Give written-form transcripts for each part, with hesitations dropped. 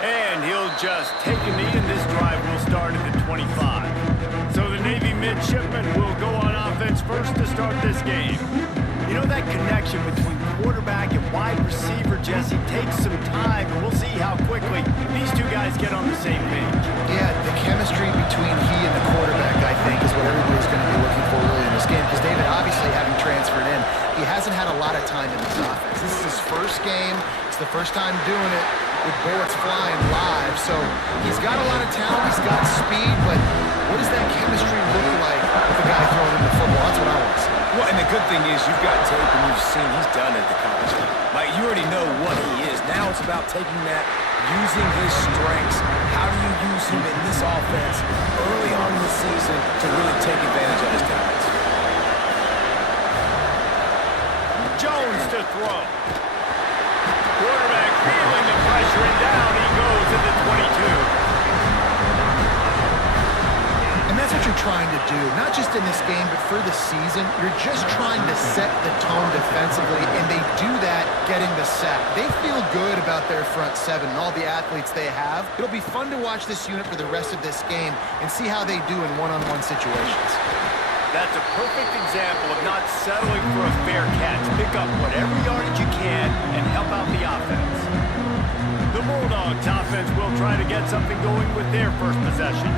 And he'll just take a knee, and this drive will start at the 25. So the Navy midshipman will go on offense first to start this game. You know, that connection between quarterback and wide receiver, Jesse, takes some time, and we'll see how quickly these two guys get on the same page. Yeah, the chemistry between he and the quarterback, I think, is what everybody's going to be looking for really in this game, because David, obviously, having transferred in, he hasn't had a lot of time in this offense. This is his first game. It's the first time doing it with bullets flying live, so he's got a lot of talent, he's got speed, but what does that chemistry look like with the guy throwing him the football? That's what I want to see. Well, and the good thing is you've got tape and you've seen he's done it at the college level. Like, you already know what he is. Now it's about taking that, using his strengths. How do you use him in this offense early on in the season to really take advantage of his talents? Jones to throw. Quarterback feeling the pressure, and down he goes at the 22. And that's what you're trying to do, not just in this game, but for the season. You're just trying to set the tone defensively, and they do that getting the sack. They feel good about their front seven and all the athletes they have. It'll be fun to watch this unit for the rest of this game and see how they do in one-on-one situations. That's a perfect example of not settling for a fair catch. Pick up whatever yardage you can and help out the offense. The Bulldogs offense will try to get something going with their first possession.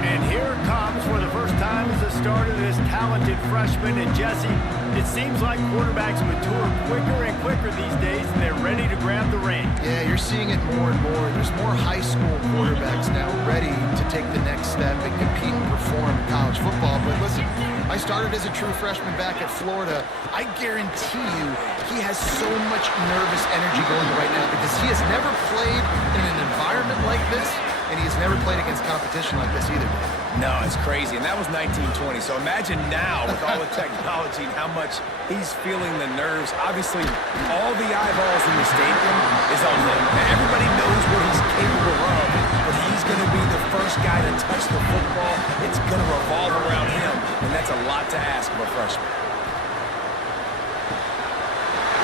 And here it comes for the first time as the starter, this talented freshman. And Jesse, it seems like quarterbacks mature quicker and quicker these days, and they're ready to grab the reins. Yeah, you're seeing it more and more. There's more high school quarterbacks now ready to take the next step and compete and perform in college football. But listen, I started as a true freshman back at Florida. I guarantee you he has so much nervous energy going right now because he has never played in an environment like this, and he has never played against competition like this either. No, it's crazy, and that was 1920. So imagine now with all the technology and how much he's feeling the nerves. Obviously, all the eyeballs in the stadium is on him. And everybody knows what he's capable of, but he's going to be the first guy to touch the football. It's going to revolve around him, and that's a lot to ask of a freshman.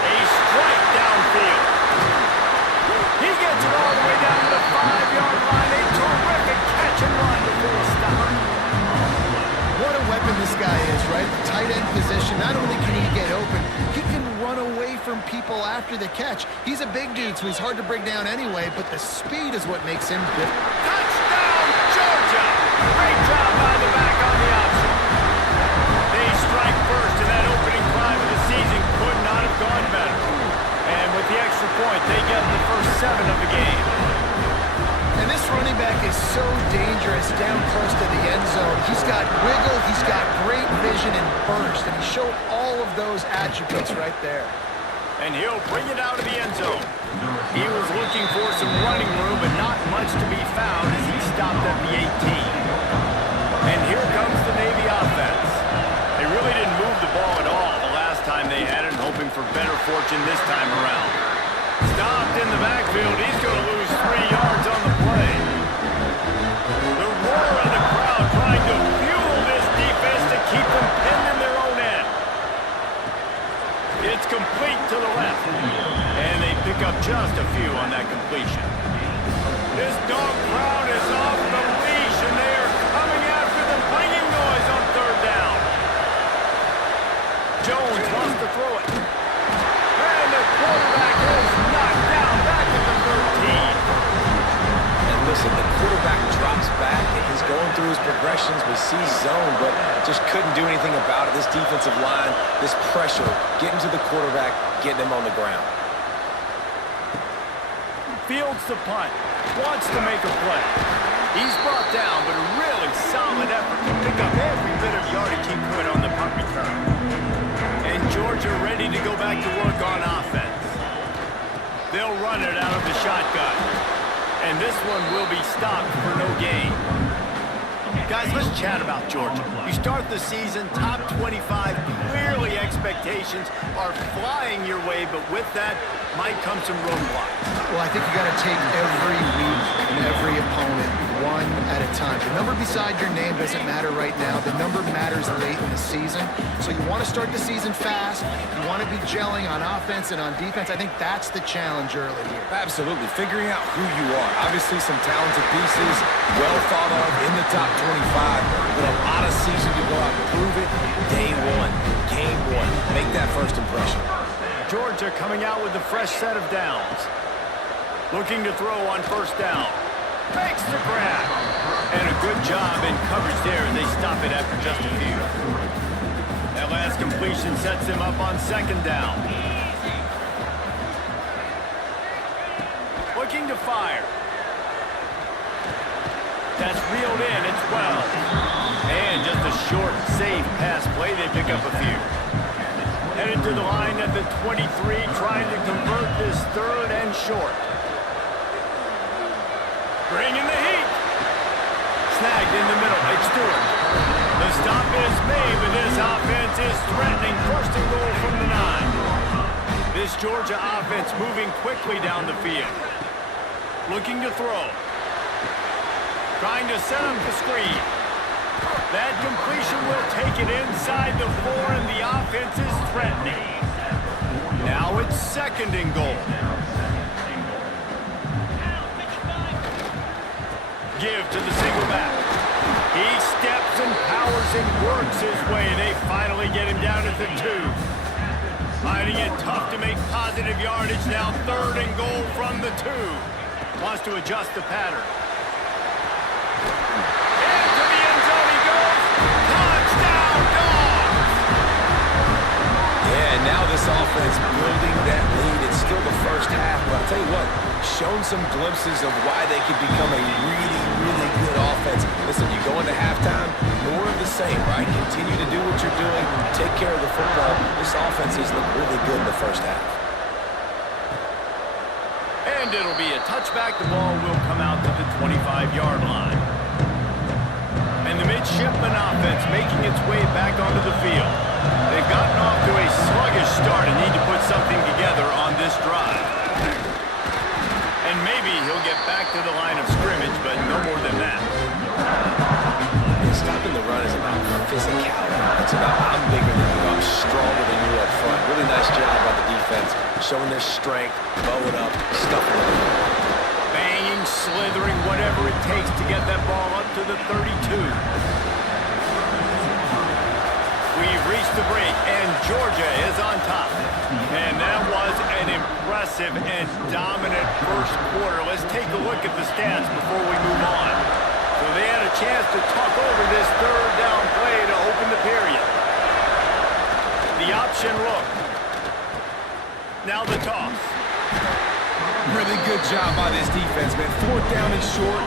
A strike downfield. He gets it all the way down to the 5-yard line. A terrific catch and run before a stop. What a weapon this guy is, right? The tight end position. Not only can he get open, he can run away from people after the catch. He's a big dude, so he's hard to break down anyway, but the speed is what makes him good. Touchdown, Georgia! Great job by the back on the option. They strike first, and that opening drive of the season could not have gone better. And with the extra point, they get the first 7 of the game. And this running back is so dangerous down close to the end zone. He's got wiggle, he's got great vision and burst, and he showed all of those attributes right there. And he'll bring it out of the end zone. He was looking for some running room, but not much to be found as he stopped at the 18. And here comes the Navy offense. They really didn't move the ball at all the last time they had it, hoping for better fortune this time around. Stopped in the backfield. He's going to lose 3 yards on the play. The roar of the crowd trying to fuel this defense to keep them pinned in their own end. It's complete to the left. And they pick up just a few on that completion. This dog crowd is off the leash, and they are coming after them, bringing noise on 3rd down. Jones wants to throw it. And the quarterback is knocked down back at the 13. And listen, the quarterback drops back, and he's going through his progressions. We see zone, but just couldn't do anything about it. This defensive line, this pressure, getting to the quarterback, getting him on the ground. Fields the punt. Wants to make a play. He's brought down, but a really solid effort to pick up every bit of yardage he could on the punt return. And Georgia ready to go back to work on offense. They'll run it out of the shotgun. And this one will be stopped for no gain. Guys, let's chat about Georgia. You start the season top 25. Clearly expectations are flying your way, but with that might come some roadblocks. Well, I think you got to take every week and every opponent one at a time. The number beside your name doesn't matter right now. The number matters late in the season. So you want to start the season fast. You want to be gelling on offense and on defense. I think that's the challenge early here. Absolutely. Figuring out who you are. Obviously some talented pieces, well thought of in the top 25, but a lot of season to go out and prove it. Day one, game one. Make that first impression. Georgia coming out with a fresh set of downs. Looking to throw on first down. Makes the grab. And a good job in coverage there as they stop it after just a few. That last completion sets them up on second down. Looking to fire. That's reeled in. It's well. And just a short, safe pass play. They pick up a few. Headed to the line at the 23, trying to convert this third and short. Bringing the heat. Snagged in the middle. It's Stewart. The stop is made, but this offense is threatening. First and goal from the 9. This Georgia offense moving quickly down the field. Looking to throw. Trying to set up the screen. That completion will take it inside the 4, and the offense is threatening. Now it's second and goal. Give to the single back. He steps and powers and works his way. They finally get him down at the 2. Finding it tough to make positive yardage. Now third and goal from the 2. Wants to adjust the pattern. Into the end zone he goes. Touchdown, Dogs! Yeah, and now this offense building that lead. It's still the first half, but I'll tell you what, shown some glimpses of why they could become a really, really good offense. Listen, you go into halftime, more of the same, right? Continue to do what you're doing, take care of the football. This offense has looked really good in the first half. And it'll be a touchback. The ball will come out to the 25-yard line. And the midshipman offense making its way back onto the field. They've gotten off to a sluggish start and need to put something together on this drive. And maybe he'll get back to the line of scrimmage, but no more than that. Stopping the run is about physicality. It's about I'm bigger than you, I'm stronger than you up front. Really nice job by the defense, showing their strength, bow it up, stuffing it in. Banging, slithering, whatever it takes to get that ball up to the 32. We've reached the break, and Georgia is on top. And that was an impressive and dominant first quarter. Let's take a look at the stats before we move on. So they had a chance to talk over this third down play to open the period. The option look. Now the toss. Really good job by this defense, man. Fourth down and short.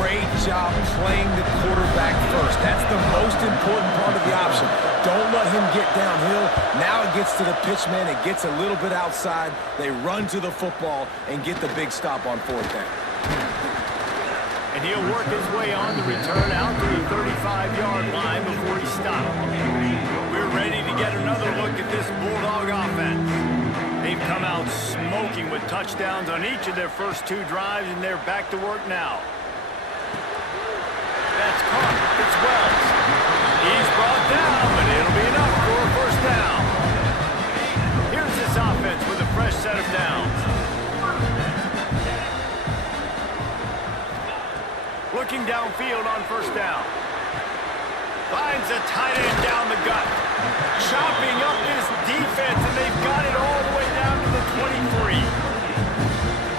Great job playing the quarterback first. That's the most important part of the option. Don't let him get downhill. Now it gets to the pitch man. It gets a little bit outside. They run to the football and get the big stop on fourth down. And he'll work his way on the return out to the 35-yard line before he stops. We're ready to get another look at this Bulldog offense. They've come out smoking with touchdowns on each of their first 2 drives, and they're back to work now. That's caught. It's Wells. He's brought down, but it'll be enough for a first down. Here's this offense with a fresh set of downs. Looking downfield on first down. Finds a tight end down the gut. Chopping up this defense, and they've got it all the way down to the 23.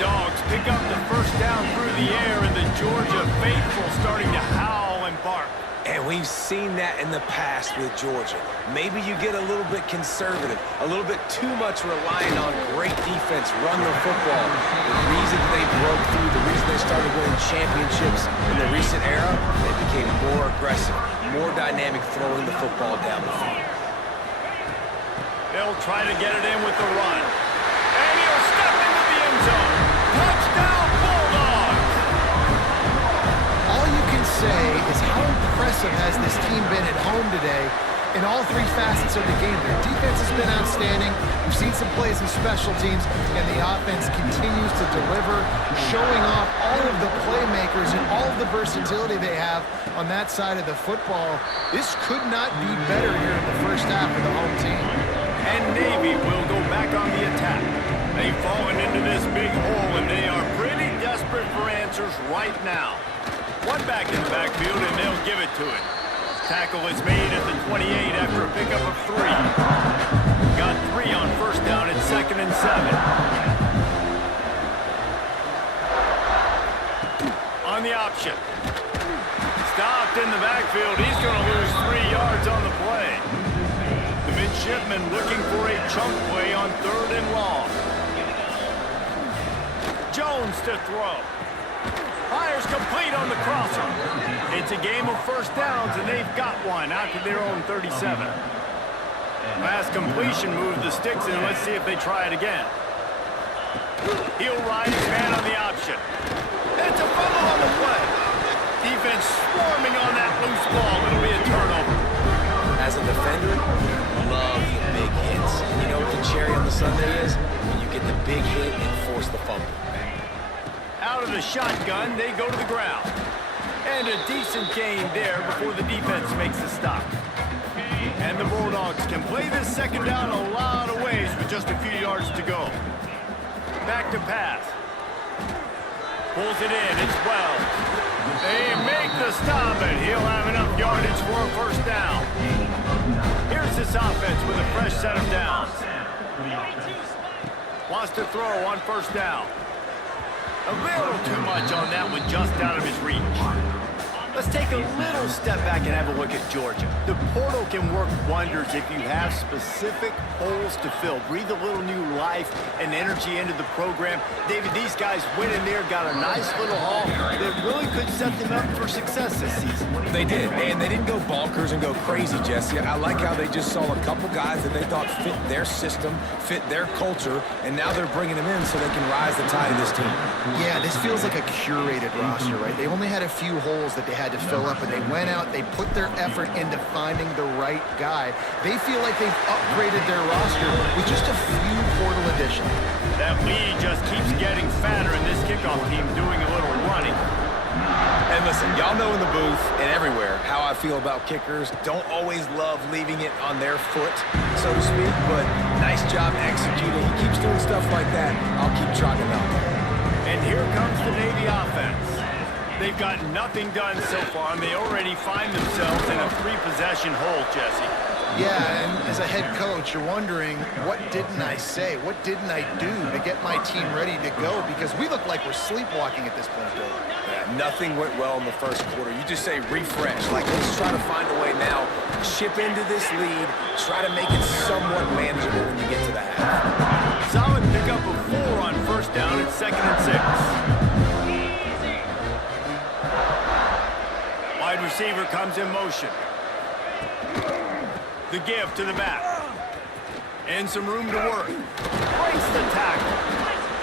Dogs pick up the first down through the air, and the Georgia faithful starting to howl and bark. And we've seen that in the past with Georgia. Maybe you get a little bit conservative, a little bit too much relying on great defense, run the football. The reason they broke through, the reason they started winning championships in the recent era, they became more aggressive, more dynamic throwing the football down the field. They'll try to get it in with the run. And he'll step into the end zone. Touchdown, Bulldogs! All you can say is how impressive has this team been at home today, in all three facets of the game. Their defense has been outstanding. We've seen some plays in special teams, and the offense continues to deliver, showing off all of the playmakers and all of the versatility they have on that side of the football. This could not be better here in the first half for the home team. And Navy will go back on the attack. They've fallen into this big hole, and they are pretty desperate for answers right now. One back in the backfield, and they'll give it to it. Tackle is made at the 28 after a pickup of 3. Got 3 on first down at 2nd and 7. On the option. Stopped in the backfield. He's going to lose 3 yards on the play. The midshipman looking for a chunk play on 3rd and long. Jones to throw. Fires complete on the crosser. It's a game of first downs, and they've got one out to their own 37. Pass completion moves the sticks in. Let's see if they try it again. He'll ride his man on the option. It's a fumble on the play. Defense swarming on that loose ball. It'll be a turnover. As a defender, love the big hits. You know what the cherry on the sundae is? When you get the big hit and force the fumble. Out of the shotgun, they go to the ground. And a decent gain there before the defense makes the stop. And the Bulldogs can play this second down a lot of ways with just a few yards to go. Back to pass. Pulls it in. It's Wells. They make the stop, and he'll have enough yardage for a first down. Here's this offense with a fresh set of downs. Wants to throw on first down. A little too much on that one, just out of his reach. Let's take a little step back and have a look at Georgia. The portal can work wonders if you have specific holes to fill. Breathe a little new life and energy into the program. David, these guys went in there, got a nice little haul that really could set them up for success this season. They did, and they didn't go bonkers and go crazy, Jesse. I like how they just saw a couple guys that they thought fit their system, fit their culture, and now they're bringing them in so they can rise the tide of this team. Yeah, this feels like a curated roster, right? They only had a few holes that they had to fill up, and they went out, they put their effort into finding the right guy. They feel like they've upgraded their roster with just a few portal additions. That lead just keeps getting fatter, and this kickoff team doing a little running. And listen, y'all know in the booth and everywhere how I feel about kickers. Don't always love leaving it on their foot, so to speak, but nice job executing. He keeps doing stuff like that. I'll keep trotting him out there. And here comes the Navy offense. They've got nothing done so far, and they already find themselves in a 3-possession hole, Jesse. Yeah, and as a head coach, you're wondering, what didn't I say? What didn't I do to get my team ready to go? Because we look like we're sleepwalking at this point, though. Yeah, nothing went well in the first quarter. You just say refresh. Like, let's try to find a way now. Chip into this lead. Try to make it somewhat manageable when you get to the half. Solid pickup of 4 on first down at 2nd and 6. Wide receiver comes in motion. The give to the back. And some room to work. Breaks the tackle.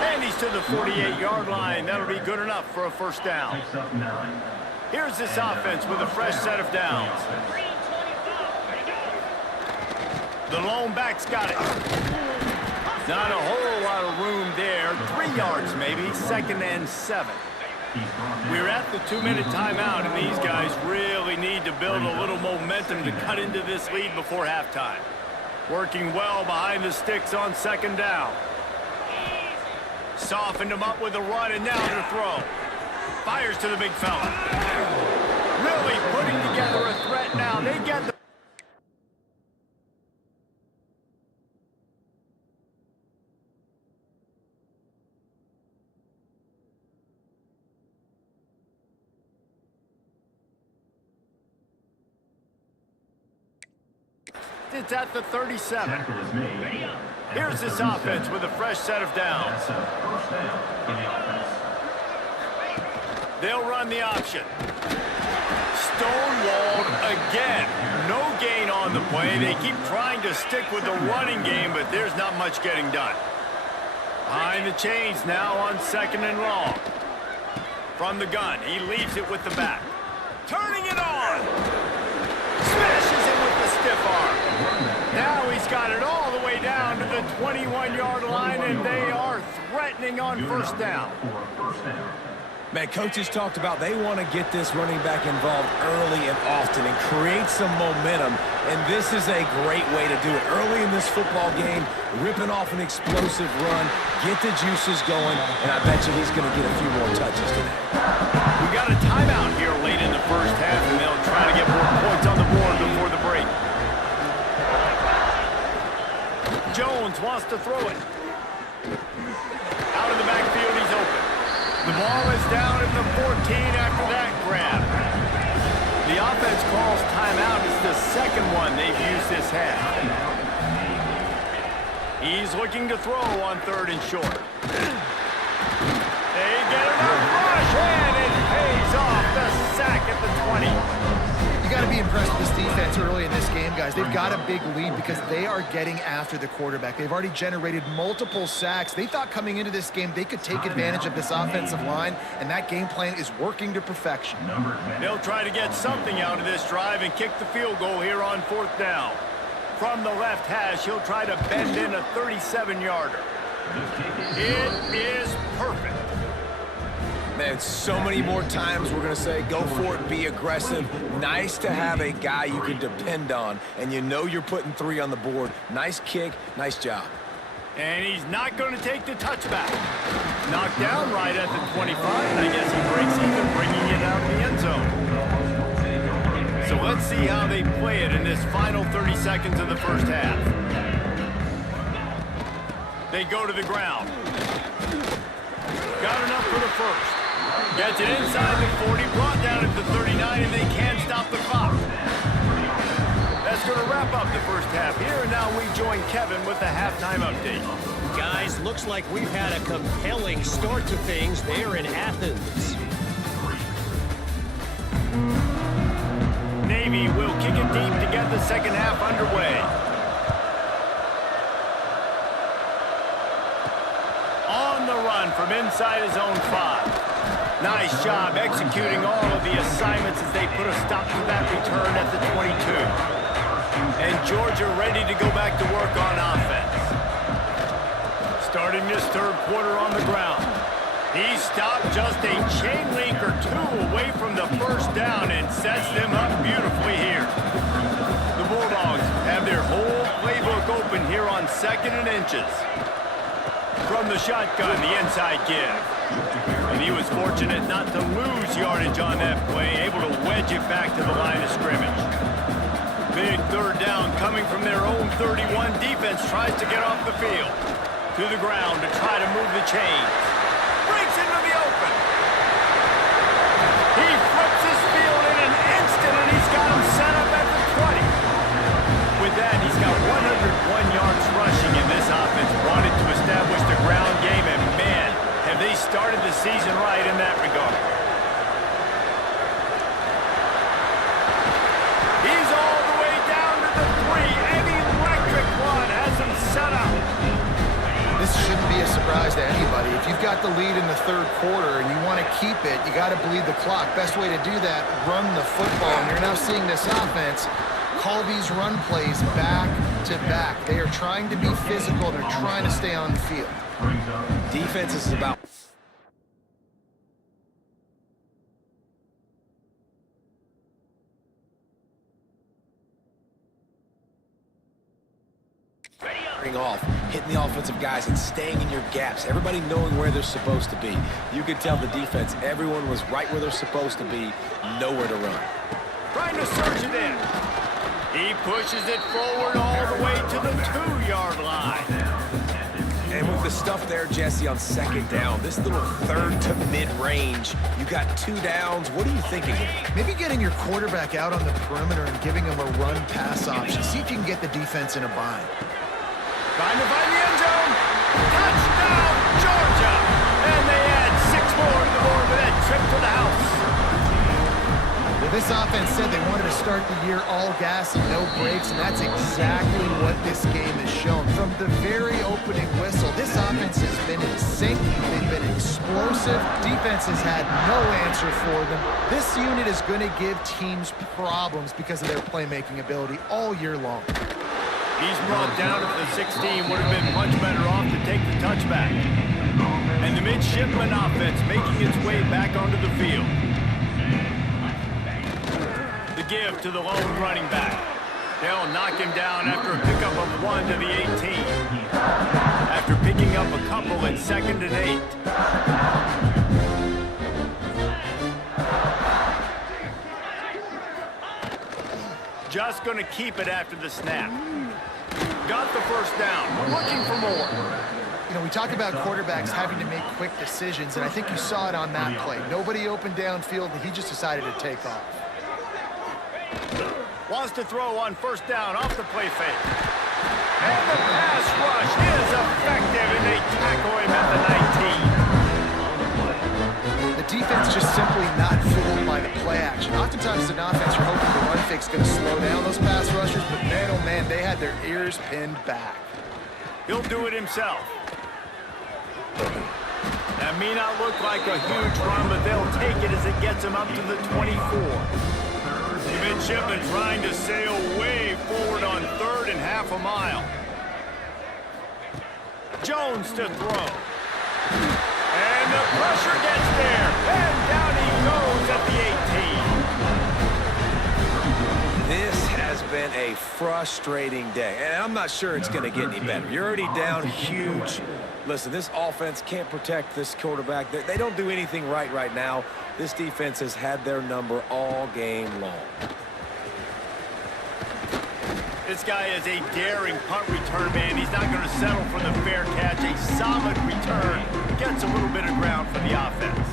And he's to the 48-yard line. That'll be good enough for a first down. Here's this offense with a fresh set of downs. The lone back's got it. Not a whole lot of room there. 3 yards maybe. 2nd and 7. We're at the 2-minute timeout, and these guys really need to build a little momentum to cut into this lead before halftime. Working well behind the sticks on 2nd down. Softened him up with a run, and now to throw. Fires to the big fella. Really putting together a threat now. They get the... It's at the 37. Here's this offense with a fresh set of downs. They'll run the option. Stonewalled again. No gain on the play. They keep trying to stick with the running game, but there's not much getting done. Behind the chains now on 2nd and long. From the gun, he leaves it with the back. Turning it on. Smashes it with the stiff arm. Now he's got it all the way down to the 21-yard line, and they are threatening on first down. Man, coaches talked about they want to get this running back involved early and often and create some momentum, and this is a great way to do it. Early in this football game, ripping off an explosive run, get the juices going, and I bet you he's going to get a few more touches today. We got a timeout here late in the first half, and they'll try to get more points on the board before the break. Jones wants to throw it. Out of the backfield, he's open. The ball is down at the 14 after that grab. The offense calls timeout. It's the second one they've used this half. He's looking to throw on 3rd and short. They get enough rush, and it pays off. The sack at the 20. You got to be impressed with this defense early in this game, guys. They've got a big lead because they are getting after the quarterback. They've already generated multiple sacks. They thought coming into this game they could take advantage of this offensive line, and that game plan is working to perfection. They'll try to get something out of this drive and kick the field goal here on 4th down. From the left hash, he'll try to bend in a 37-yarder. It is perfect. Man, so many more times we're going to say, go for it, be aggressive. Nice to have a guy you can depend on, and you know you're putting 3 on the board. Nice kick, nice job. And he's not going to take the touchback. Knocked down right at the 25, and I guess he breaks even, bringing it out of the end zone. So let's see how they play it in this final 30 seconds of the first half. They go to the ground. Got enough for the first. Gets it inside the 40, brought down at the 39, and they can't stop the clock. That's going to wrap up the first half here, and now we join Kevin with the halftime update. Guys, looks like we've had a compelling start to things there in Athens. Navy will kick it deep to get the second half underway. On the run from inside his own 5. Nice job executing all of the assignments as they put a stop to that return at the 22. And Georgia ready to go back to work on offense. Starting this 3rd quarter on the ground. He stopped just a chain link or 2 away from the first down and sets them up beautifully here. The Bulldogs have their whole playbook open here on 2nd and inches. From the shotgun, the inside give. And he was fortunate not to lose yardage on that play, able to wedge it back to the line of scrimmage. Big 3rd down coming from their own 31. Defense tries to get off the field. To the ground to try to move the chains. Breaks into the open. He flips his field in an instant, and he's got him set up at the 20. With that, he's got 101 yards rushing, and this offense wanted to establish the ground game, and man, have they started the season right in that regard. He's all the way down to the 3. An electric one has him set up. This shouldn't be a surprise to anybody. If you've got the lead in the 3rd quarter and you want to keep it, you got to bleed the clock. Best way to do that, run the football. And you're now seeing this offense call these run plays back to back. They are trying to be physical. They're trying to stay on the field. Defense is about off, hitting the offensive guys and staying in your gaps. Everybody knowing where they're supposed to be. You could tell the defense, everyone was right where they're supposed to be, nowhere to run. Trying to surge it in. He pushes it forward all the way to the 2-yard line. And with the stuff there, Jesse, on 2nd down, this little 3rd to mid-range, you got 2 downs. What are you thinking here? Maybe getting your quarterback out on the perimeter and giving him a run-pass option. See if you can get the defense in a bind. Trying to find the end zone. Touchdown, Georgia! And they add 6 more to the board with that trip to the house. Well, This offense said they wanted to start the year all gas and no brakes, and that's exactly what this game has shown. From the very opening whistle, this offense has been in sync. They've been explosive. Defense has had no answer for them. This unit is going to give teams problems because of their playmaking ability all year long. He's brought down at the 16. Would have been much better off to take the touchback. And the midshipman offense making its way back onto the field. The give to the lone running back. They'll knock him down after a pickup of 1 to the 18. After picking up a couple at 2nd and 8. Just going to keep it after the snap. Got the first down. We're looking for more. You know, we talk about quarterbacks having to make quick decisions, and I think you saw it on that play. Nobody opened downfield, and he just decided to take off. Wants to throw on first down off the play fake. And the pass rush is effective, and they tackle him at the 19. The defense just simply not fooled by the play action. Oftentimes as an offense, you're hoping the run fake's going to slow down those pass rushers, but man, oh man, they had their ears pinned back. He'll do it himself. That may not look like a huge run, but they'll take it as it gets him up to the 24. The midshipman trying to sail way forward on 3rd and half a mile. Jones to throw. And the pressure gets there. And down he goes at the 18. This has been a frustrating day, and I'm not sure it's going to get any better. You're already down huge. Listen, this offense can't protect this quarterback. They don't do anything right now. This defense has had their number all game long. This guy is a daring punt return man. He's not going to settle for the fair catch. A solid return. Gets a little bit of ground for the offense.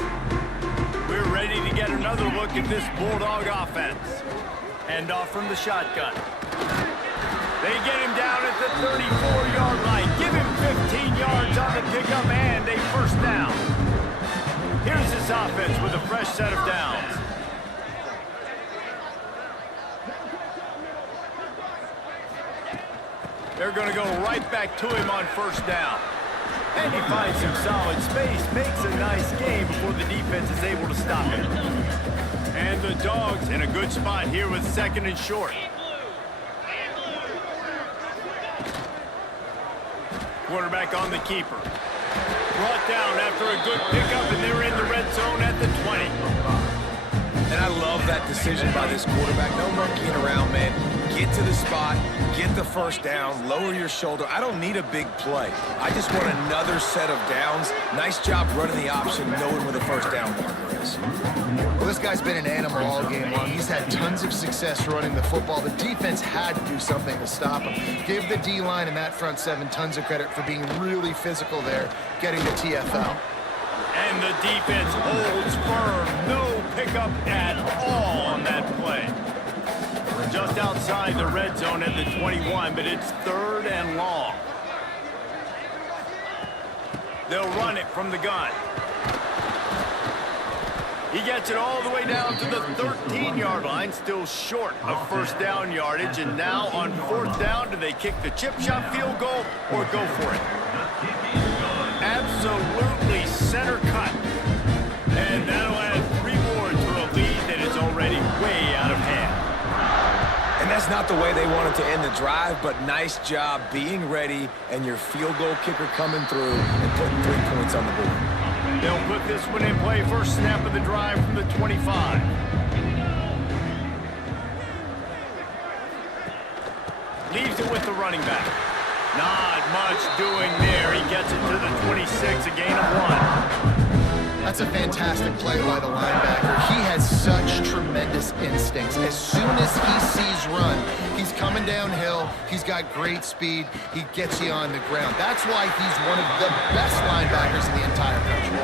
We're ready to get another look at this Bulldog offense. Hand off from the shotgun. They get him down at the 34-yard line. Give him 15 yards on the pickup and a first down. Here's this offense with a fresh set of downs. They're going to go right back to him on first down. And he finds some solid space, makes a nice game before the defense is able to stop him. And the Dogs in a good spot here with 2nd and short. Quarterback on the keeper. Brought down after a good pickup, and they're in the red zone at the 20. And I love that decision by this quarterback. No monkeying around, man. Get to the spot, get the first down, lower your shoulder. I don't need a big play. I just want another set of downs. Nice job running the option, knowing where the first down marker is. Well, this guy's been an animal all game long. He's had tons of success running the football. The defense had to do something to stop him. Give the D-line and that front 7 tons of credit for being really physical there, getting the TFL. And the defense holds firm. No pickup at all on that play. Just outside the red zone at the 21, but it's 3rd and long. They'll run it from the gun. He gets it all the way down to the 13-yard line, still short of first down yardage. And now on 4th down, do they kick the chip shot field goal or go for it? Absolutely center cut. And that'll add 3 more to a lead that is already way out of hand. And that's not the way they wanted to end the drive, but nice job being ready and your field goal kicker coming through and putting 3 points on the board. They'll put this one in play. First snap of the drive from the 25. Leaves it with the running back. Not much doing there. He gets it to the 26, a gain of 1. That's a fantastic play by the linebacker. He has such tremendous instincts. As soon as he sees run, he's coming downhill. He's got great speed. He gets you on the ground. That's why he's one of the best linebackers in the entire country.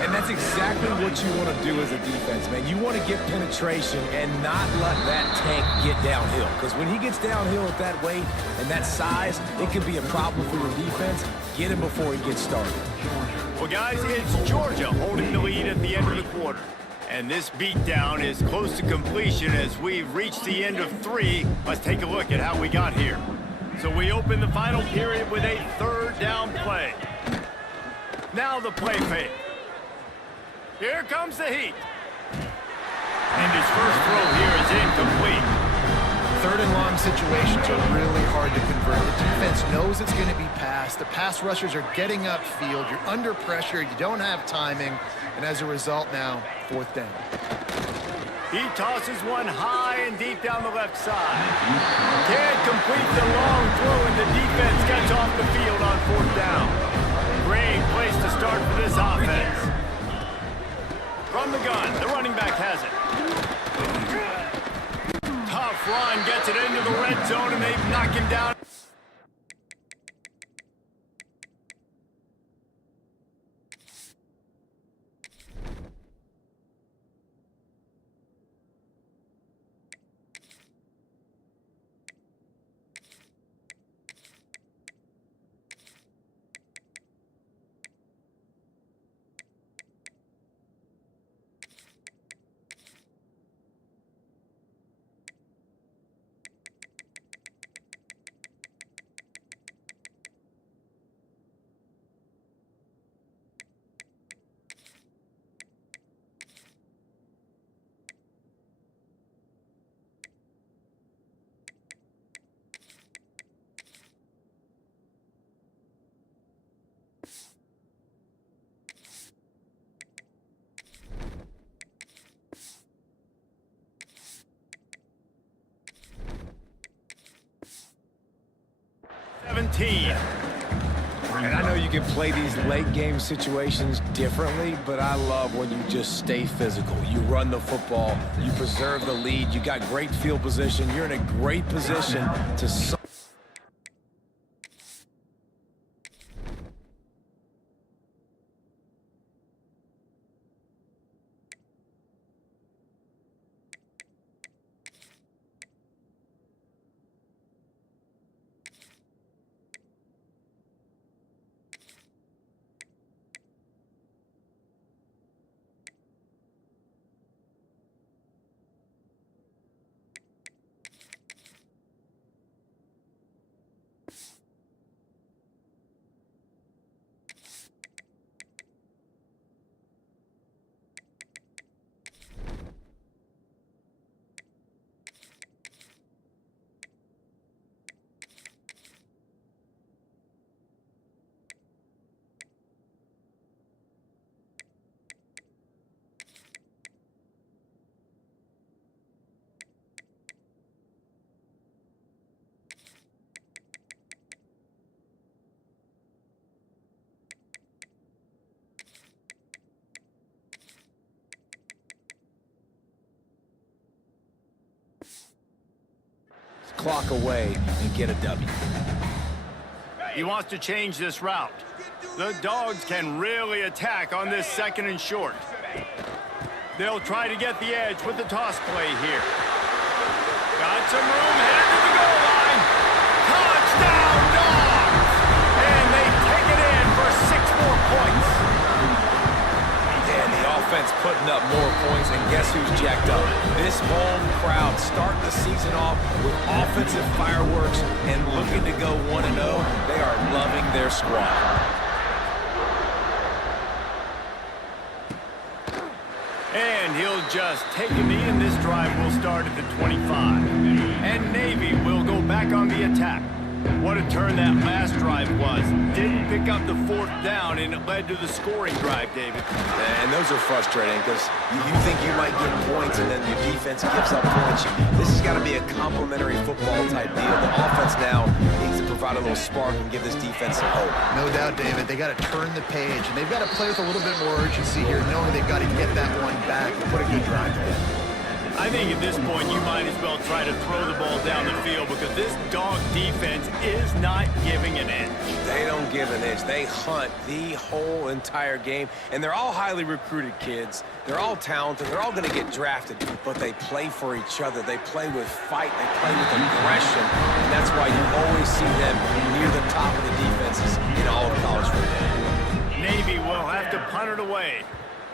And that's exactly what you want to do as a defense, man. You want to get penetration and not let that tank get downhill. Because when he gets downhill at that weight and that size, it could be a problem for your defense. Get him before he gets started. Well, guys, it's Georgia holding the lead at the end of the quarter. And this beatdown is close to completion as we've reached the end of 3. Let's take a look at how we got here. So we open the final period with a 3rd down play. Now the play fake. Here comes the heat. And his first throw here is incomplete. 3rd and long situations are really hard to convert. The defense knows it's going to be passed. The pass rushers are getting upfield. You're under pressure. You don't have timing. And as a result now, 4th down. He tosses one high and deep down the left side. Can't complete the long throw, and the defense gets off the field on 4th down. Great place to start for this offense. From the gun, the running back has it. Tough run, gets it into the red zone, and they knock him down. And I know you can play these late game situations differently, but I love when you just stay physical. You run the football, you preserve the lead, you got great field position, you're in a great position to... clock away and get a W. He wants to change this route. The Dogs can really attack on this 2nd and short. They'll try to get the edge with the toss play here. Got some room, headed to the goal line. Touchdown, Dogs! And they take it in for 6 more points. And the offense putting up more points, and guess who's jacked up? This home crowd starting the season off with offensive fireworks and looking to go 1-0. They are loving their squad. And he'll just take a knee, and this drive will start at the 25. And Navy will go back on the attack. What a turn that last drive was. Didn't pick up the 4th down, and it led to the scoring drive, David. And those are frustrating because you think you might get points and then your defense gives up points. This has got to be a complementary football type deal. The offense now needs to provide a little spark and give this defense some hope. No doubt, David. They got to turn the page, and they've got to play with a little bit more urgency here, knowing they've got to get that one back and put a good drive together. I think at this point you might as well try to throw the ball down the field because this Dog defense is not giving an inch. They don't give an inch. They hunt the whole entire game, and they're all highly recruited kids. They're all talented. They're all going to get drafted, but they play for each other. They play with fight. They play with aggression, and that's why you always see them near the top of the defenses in all of college football. Navy will have to punt it away.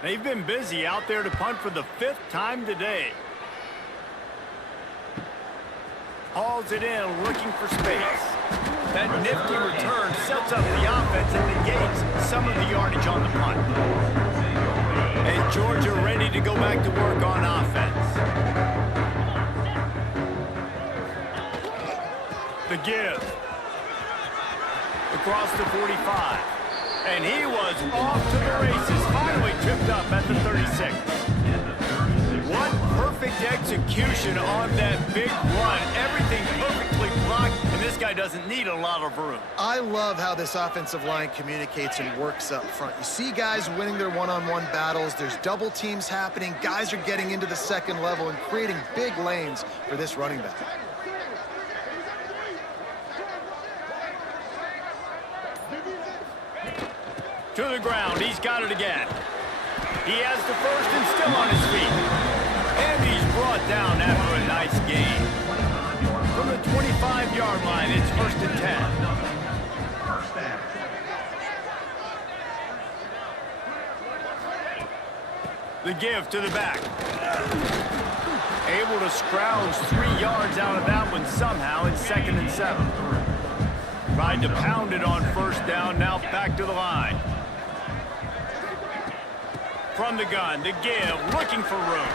They've been busy out there to punt for the 5th time today. Hauls it in, looking for space. That nifty return sets up the offense and negates some of the yardage on the punt. And Georgia ready to go back to work on offense. The give. Across the 45. And he was off to the races, finally tripped up at the 36. What perfect execution on that big run. Everything perfectly blocked, and this guy doesn't need a lot of room. I love how this offensive line communicates and works up front. You see guys winning their one-on-one battles. There's double teams happening. Guys are getting into the second level and creating big lanes for this running back. To the ground, he's got it again. He has the first and still on his feet. And he's brought down after a nice gain. From the 25-yard line, it's 1st and 10. The give to the back. Able to scrounge 3 yards out of that one somehow. It's 2nd and 7. Tried to pound it on 1st down, now back to the line. From the gun, the give, looking for room.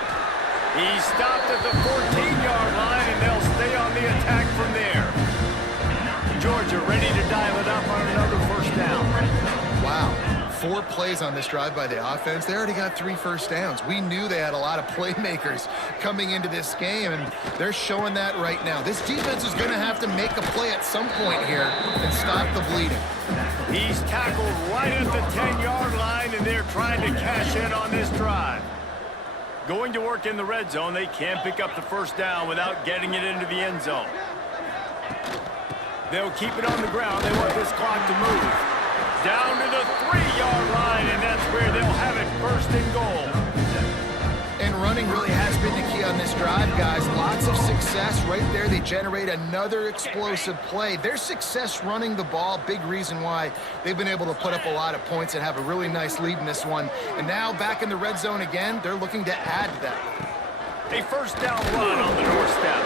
He stopped at the 14-yard line, and they'll stay on the attack from there. Georgia ready to dial it up on another 1st down. Wow. 4 plays on this drive by the offense. They already got 3 first downs. We knew they had a lot of playmakers coming into this game, and they're showing that right now. This defense is going to have to make a play at some point here and stop the bleeding. He's tackled right at the 10-yard line, and they're trying to cash in on this drive. Going to work in the red zone, they can't pick up the 1st down without getting it into the end zone. They'll keep it on the ground. They want this clock to move. Down to the 3-yard line, and that's where they'll have it 1st and goal. And running really has been the key on this drive, guys. Lots of success right there. They generate another explosive play. Their success running the ball, big reason why they've been able to put up a lot of points and have a really nice lead in this one. And now back in the red zone again, they're looking to add to that. A 1st down run on the doorstep.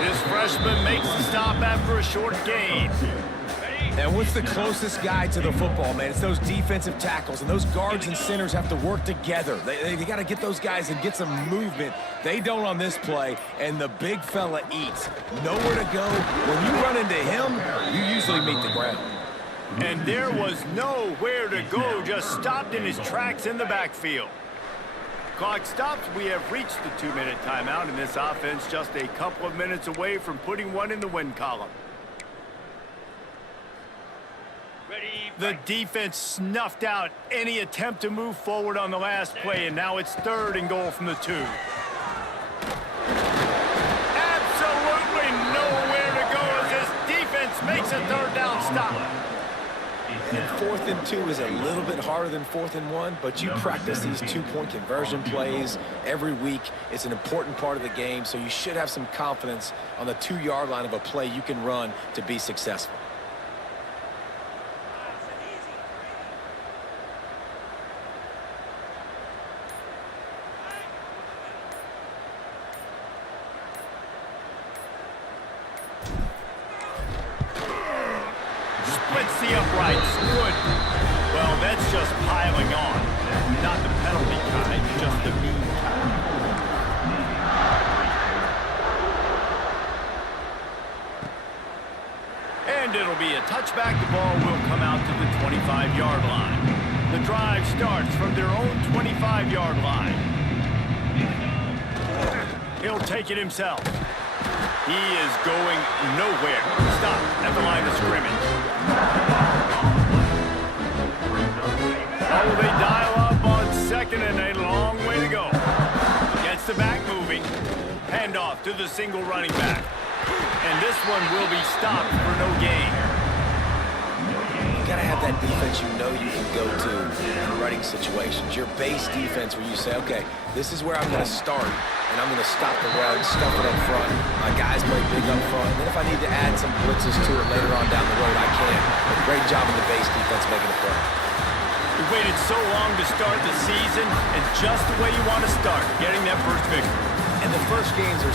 This freshman makes the stop after a short gain. And what's the closest guy to the football, man? It's those defensive tackles, and those guards and centers have to work together. They got to get those guys and get some movement. They don't on this play, and the big fella eats. Nowhere to go. When you run into him, you usually meet the ground. And there was nowhere to go, just stopped in his tracks in the backfield. Clock stops. We have reached the 2-minute timeout, and this offense just a couple of minutes away from putting one in the win column. The defense snuffed out any attempt to move forward on the last play, and now it's 3rd and goal from the 2. Absolutely nowhere to go as this defense makes a 3rd down stop. And 4th and 2 is a little bit harder than 4th and 1, but you practice these 2-point conversion plays every week. It's an important part of the game, so you should have some confidence on the 2-yard line of a play you can run to be successful. Splits the uprights. Good. Well, that's just piling on. Not the penalty kind, just the mean kind. And it'll be a touchback. The ball will come out to the 25-yard line. The drive starts from their own 25-yard line. He'll take it himself. He is going nowhere. Stop at the line of scrimmage. Oh, they dial up on 2nd and a long way to go. Gets the back moving. Handoff to the single running back. And this one will be stopped for no gain. You got to have that defense you know you can go to in running situations. Your base defense where you say, okay, this is where I'm going to start, and I'm going to stop the run, stuff it up front. My guys play big up front. And then if I need to add some blitzes to it later on down the road, I can. But great job in the base defense making a play. You waited so long to start the season, and just the way you want to start, getting that first victory. And the first games are